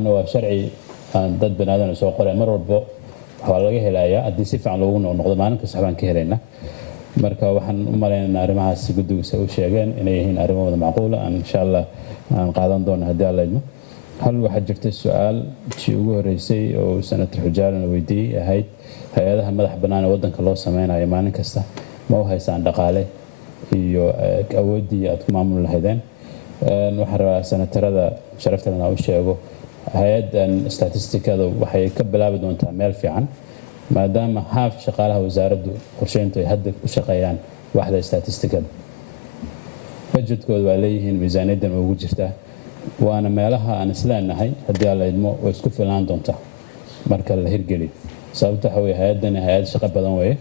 waxaana waa sharci aan dad banaadana soo qoray mar walba waxaa laga helayaa haddii si fiican loogu noqdo maalin kasta waxbaan ka helaynaa marka waxaan u malaynaynaa arrimahaas guddigiisa u sheegeen inay yihiin arrimo wada macquula aan insha allah aan qaadan doono haddii alla idmo hal waxaa jirta su-aal tii ugu horreysay oo senator xujaalana weydiiyey ahayd hay-adaha madax bannaan ee waddanka loo sameynayo maalin kasta ma u haysaan dhaqaale iyo awooddii aad ku maamuli lahaydeen waxaan rabaa senatarada sharaftalena u sheego hay-addan statistikada waxay ka bilaabi doontaa meel fiican maadaama haaf shaqaalaha wasaaraddu qorsheyntu ay hadda u shaqeeyaan waxda statistikada budgetkooda waa leeyihiin miisaaniyaddan ugu jirtaa waana meelaha aan isleenahay haddii alla idmo way isku filnaan doontaa marka la hirgeliyo sababta waxa weye hay-addani hay-ad shaqo badan weeye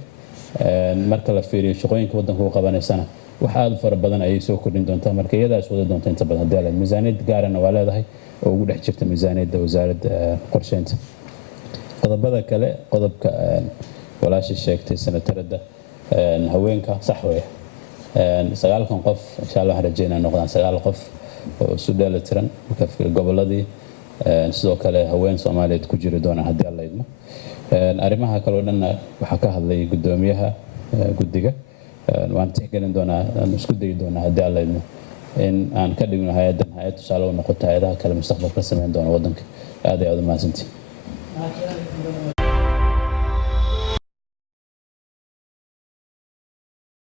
marka la fiiriyo shaqooyinka waddanka u qabanaysana wax aad u fara badan ayay soo kordhin doontaa marka iyadaas wada doonta inta badan haddii alla miisaaniyad gaarana waa leedahay oo ugu dhex jirta miisaaniyadda wasaaradda qorsheynta qodobada kale qodobka walaashii sheegtay senatarada haweenka sax weeye 9 qof insha Allah waxaan rajeynaa noqdaan 9 qof oo isu dheelitiran goboladii sidoo kale haween Soomaaliyeed ku jiri doona haddii alla idmo arrimaha kale oo dhan waxaa ka hadlay gudoomiyaha guddiga waan tixgelin doonaa aan isku dayi doonaa haddii alla idmo in aan ka dhigno hay-addan hay-ad tusaale u noqoto hay-adaha kale mustaqbalka sameyn doona waddanka aad iyo aad u mahadsantihiin